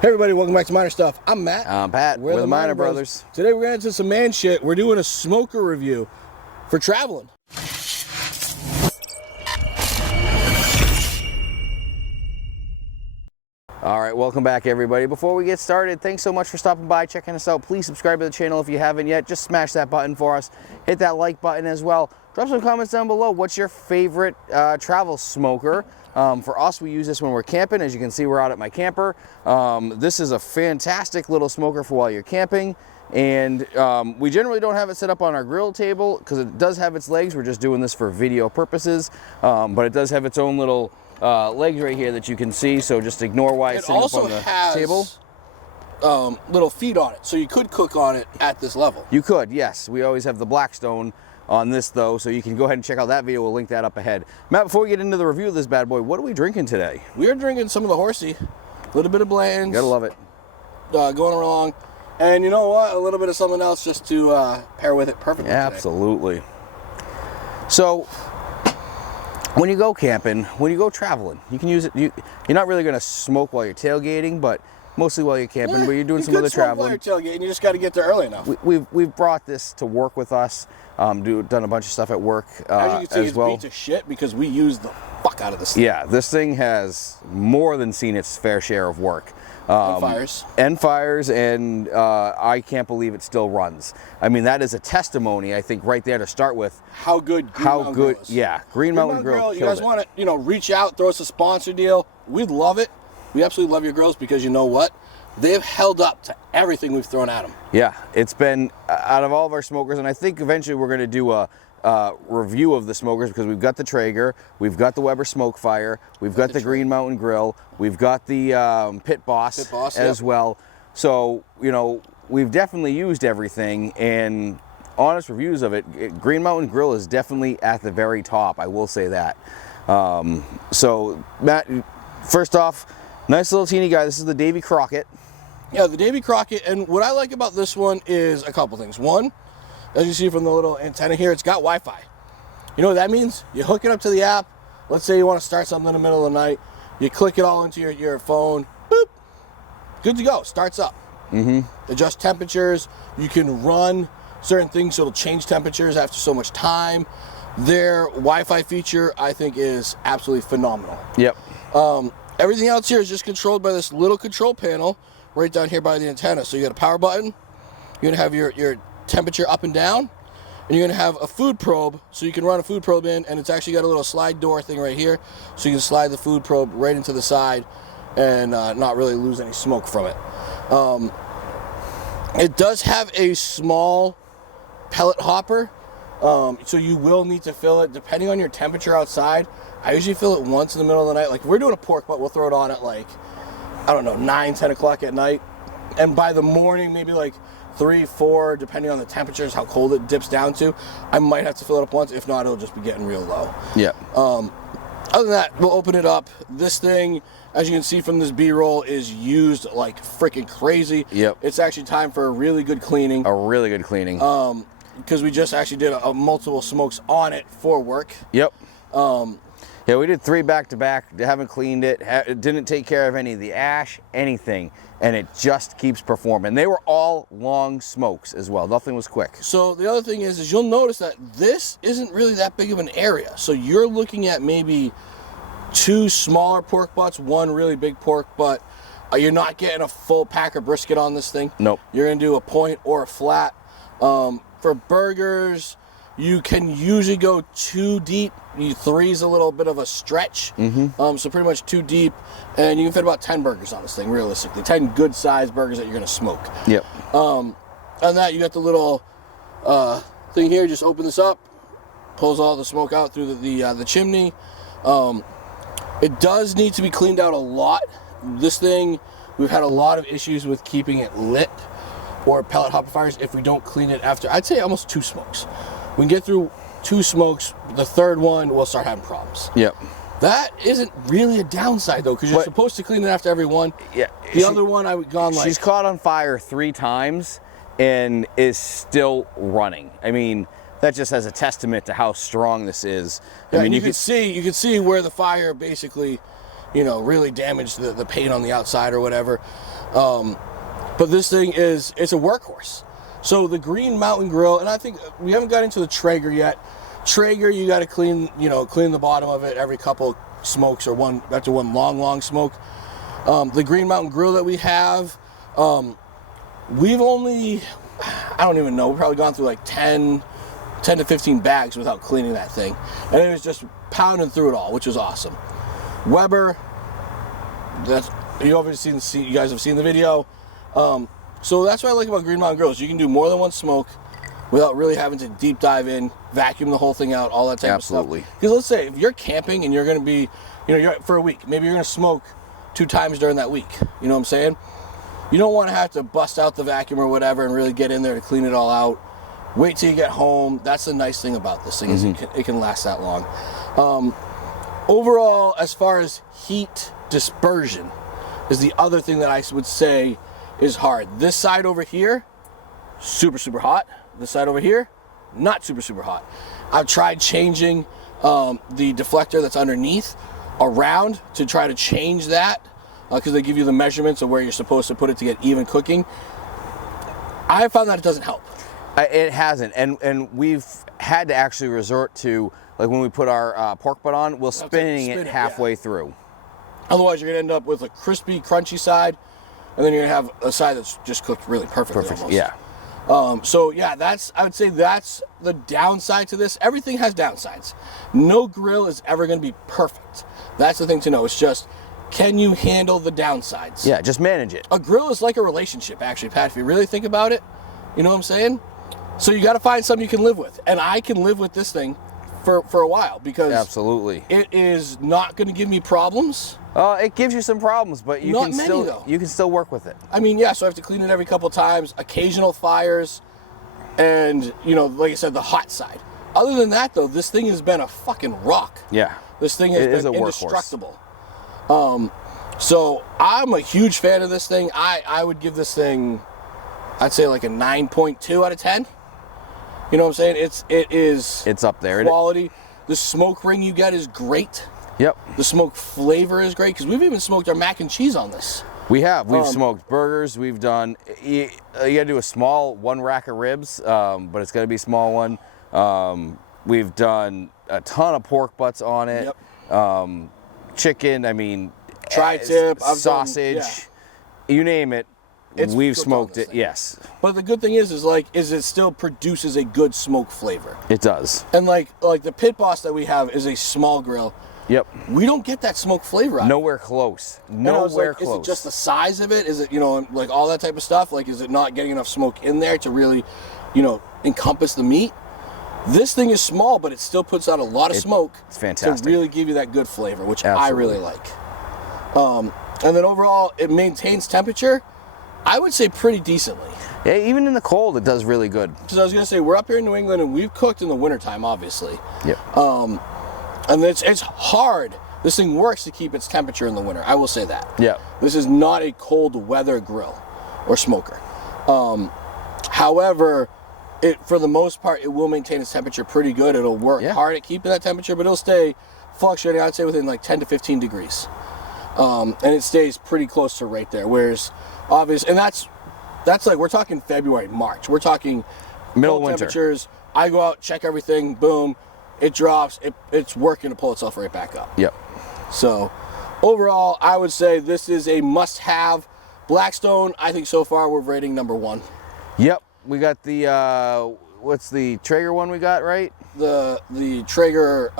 Hey everybody, welcome back to Miner Stuff. I'm Matt. I'm Pat. We're the Miner Brothers. Today we're going into some man shit. We're doing a smoker review for traveling. All right, welcome back everybody. Before we get started, thanks so much for stopping by, checking us out. Please subscribe to the channel if you haven't yet. Just smash that button for us. Hit that like button as well. Drop some comments down below. What's your favorite travel smoker? For us, we use this when we're camping. As you can see, we're out at my camper. This is a fantastic little smoker for while you're camping. And we generally don't have it set up on our grill table because it does have its legs. We're just doing this for video purposes. But it does have its own little legs right here that you can see. So just ignore why it's sitting up on the table. Little feet on it, so you could cook on it at this level. You could, yes. We always have the Blackstone on this though, so you can go ahead and check out that video. We'll link that up ahead. Matt, before we get into the review of this bad boy, what are we drinking today? We are drinking some of the Horsey, a little bit of Bland's. Gotta love it. Going along, and you know what? A little bit of something else just to pair with it perfectly. Absolutely. Today. So, when you go camping, when you go traveling, you can use it. You're not really going to smoke while you're tailgating, but mostly while you're camping, but you're doing some other traveling. You could smoke while you're tailgating, you just got to get there early enough. We've brought this to work with us. Done a bunch of stuff at work as you can see, as well. It's beat to shit because we use the fuck out of this thing. Yeah, this thing has more than seen its fair share of work. And fires. And fires, and I can't believe it still runs. I mean, that is a testimony, I think, right there to start with. How good Green Mountain Grill is. Yeah, Green Mountain Grill. You guys want to, reach out, throw us a sponsor deal. We'd love it. We absolutely love your grills because you know what? They've held up to everything we've thrown at them. Yeah, it's been out of all of our smokers, and I think eventually we're going to do a review of the smokers because we've got the Traeger, we've got the Weber Smoke Fire, we've got the Green Mountain Grill, we've got the Pit Boss as well. So, we've definitely used everything, and honest reviews of it, Green Mountain Grill is definitely at the very top, I will say that. So, Matt, first off, nice little teeny guy. This is the Davy Crockett. Yeah, the Davy Crockett, and what I like about this one is a couple things. One, as you see from the little antenna here, it's got Wi-Fi. You know what that means? You hook it up to the app. Let's say you want to start something in the middle of the night. You click it all into your phone. Boop. Good to go. Starts up. Adjust temperatures. You can run certain things so it'll change temperatures after so much time. Their Wi-Fi feature, I think, is absolutely phenomenal. Yep. Everything else here is just controlled by this little control panel right down here by the antenna. So you got a power button. You're going to have your temperature up and down. And you're going to have a food probe. So you can run a food probe in. And it's actually got a little slide door thing right here. So you can slide the food probe right into the side and not really lose any smoke from it. It does have a small pellet hopper. So you will need to fill it depending on your temperature outside. I usually fill it once in the middle of the night. Like, if we're doing a pork butt, we'll throw it on at like, I don't know, 9, 10 o'clock at night. And by the morning, maybe like 3, 4, depending on the temperatures, how cold it dips down to, I might have to fill it up once. If not, it'll just be getting real low. Yeah. Other than that, we'll open it up. This thing, as you can see from this B-roll, is used like freaking crazy. Yep. It's actually time for a really good cleaning. A really good cleaning. Because we just actually did multiple smokes on it for work. Yep. Yeah, we did 3 back-to-back. Haven't cleaned it. Didn't take care of any of the ash, anything, and it just keeps performing. They were all long smokes as well. Nothing was quick. So the other thing is you'll notice that this isn't really that big of an area. So you're looking at maybe 2 smaller pork butts, 1 really big pork butt. You're not getting a full pack of brisket on this thing. Nope. You're going to do a point or a flat. For burgers, you can usually go 2 deep. 3 is a little bit of a stretch. So pretty much 2 deep. And you can fit about 10 burgers on this thing, realistically. 10 good-sized burgers that you're going to smoke. Yep. On that, you got the little thing here. Just open this up. Pulls all the smoke out through the chimney. It does need to be cleaned out a lot. This thing, we've had a lot of issues with keeping it lit or pellet hopper fires if we don't clean it after, I'd say almost 2 smokes. We can get through 2 smokes, the 3rd one, we'll start having problems. Yep. That isn't really a downside, though, because you're supposed to clean it after every one. Yeah. The other one, I would gone like... She's caught on fire 3 times and is still running. I mean, that just has a testament to how strong this is. Yeah, I mean, you can see where the fire basically you know, really damage the paint on the outside or whatever. But this thing it's a workhorse. So the Green Mountain Grill, and I think we haven't got into the Traeger yet. Traeger, you got to clean the bottom of it every couple smokes, or after one long smoke. The Green Mountain Grill that we have, we've only, I don't even know, we've probably gone through like 10 to 15 bags without cleaning that thing. And it was just pounding through it all, which was awesome. Weber, you guys have seen the video. So that's what I like about Green Mountain Grills. You can do more than one smoke without really having to deep dive in, vacuum the whole thing out, all that type of stuff. Absolutely. Because let's say if you're camping and you're going to be, you're for a week, maybe you're going to smoke 2 times during that week. You know what I'm saying? You don't want to have to bust out the vacuum or whatever and really get in there to clean it all out. Wait till you get home. That's the nice thing about this thing, is it can last that long. Overall, as far as heat dispersion is the other thing that I would say is hard. This side over here, super hot. This side over here, not super hot. I've tried changing the deflector that's underneath around to try to change that, because they give you the measurements of where you're supposed to put it to get even cooking. I have found that it doesn't help. It hasn't, and we've had to actually resort to, like when we put our pork butt on, we're spinning it halfway through. Otherwise, you're going to end up with a crispy, crunchy side, and then you're going to have a side that's just cooked really perfectly. Almost. Yeah. So yeah, I would say that's the downside to this. Everything has downsides. No grill is ever going to be perfect. That's the thing to know. It's just, can you handle the downsides? Yeah, just manage it. A grill is like a relationship, actually, Pat, if you really think about it. You know what I'm saying? So you got to find something you can live with. And I can live with this thing for a while, because absolutely, it is not going to give me problems. It gives you some problems, but you can still work with it. I mean, yeah, so I have to clean it every couple times, occasional fires, and, like I said, the hot side. Other than that, though, this thing has been a fucking rock. Yeah. This thing has been indestructible. So I'm a huge fan of this thing. I would give this thing, I'd say like a 9.2 out of 10. You know what I'm saying? It's up there. Quality. The smoke ring you get is great. Yep. The smoke flavor is great, because we've even smoked our mac and cheese on this. We have. We've smoked burgers. We've done. You got to do a small 1 rack of ribs, but it's got to be a small one. We've done a ton of pork butts on it. Yep. Chicken. I mean, tri-tip, sausage. You name it. We've smoked it, yes. But the good thing is it still produces a good smoke flavor. It does. And like the Pit Boss that we have is a small grill. Yep. We don't get that smoke flavor out of it. Nowhere close. Nowhere close. Is it just the size of it? Is it, like all that type of stuff? Like, is it not getting enough smoke in there to really, encompass the meat? This thing is small, but it still puts out a lot of smoke. It's fantastic. To really give you that good flavor, which Absolutely. I really like. And then overall, it maintains temperature, I would say, pretty decently. Yeah, even in the cold, it does really good. So I was going to say, we're up here in New England, and we've cooked in the wintertime, obviously. Yep. And it's hard. This thing works to keep its temperature in the winter. I will say that. Yeah. This is not a cold weather grill or smoker. However, for the most part, it will maintain its temperature pretty good. It'll work hard at keeping that temperature, but it'll stay fluctuating, I'd say, within like 10 to 15 degrees. And it stays pretty close to right there. Whereas, obviously, and that's like, we're talking February, March. We're talking middle winter temperatures. I go out, check everything, boom, it drops. It's working to pull itself right back up. Yep. So, overall, I would say this is a must-have. Blackstone, I think so far we're rating number 1. Yep. We got the what's the Traeger one we got, right? The Traeger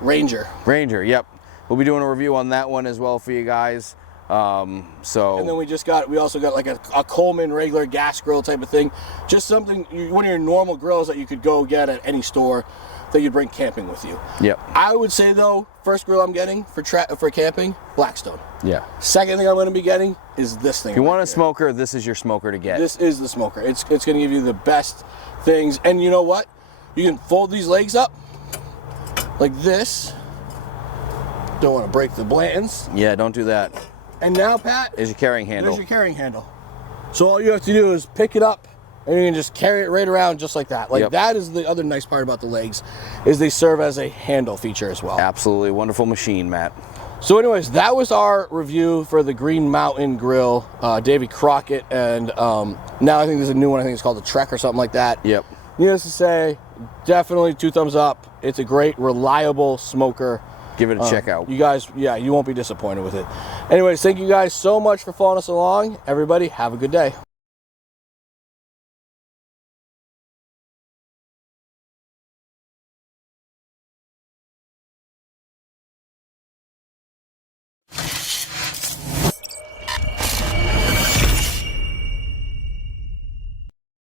Ranger. Ranger, yep. We'll be doing a review on that one as well for you guys. And then we also got like a Coleman regular gas grill type of thing. Just something, one of your normal grills that you could go get at any store that you bring camping with you. Yep. I would say though, first grill I'm getting for camping, Blackstone. Yeah. Second thing I'm going to be getting is this thing. If you want a smoker, this is your smoker to get. This is the smoker. It's going to give you the best things. And you know what? You can fold these legs up like this. Don't want to break the blands. Yeah, don't do that. And now, Pat, there's your carrying handle. There's your carrying handle. So all you have to do is pick it up, and you can just carry it right around just like that. Like that is the other nice part about the legs, is they serve as a handle feature as well. Absolutely wonderful machine, Matt. So anyways, that was our review for the Green Mountain Grill, Davy Crockett, and now I think there's a new one. I think it's called the Trek or something like that. Yep. Needless to say, definitely 2 thumbs up. It's a great, reliable smoker. Give it a check out. You guys, yeah, you won't be disappointed with it. Anyways, thank you guys so much for following us along. Everybody, have a good day.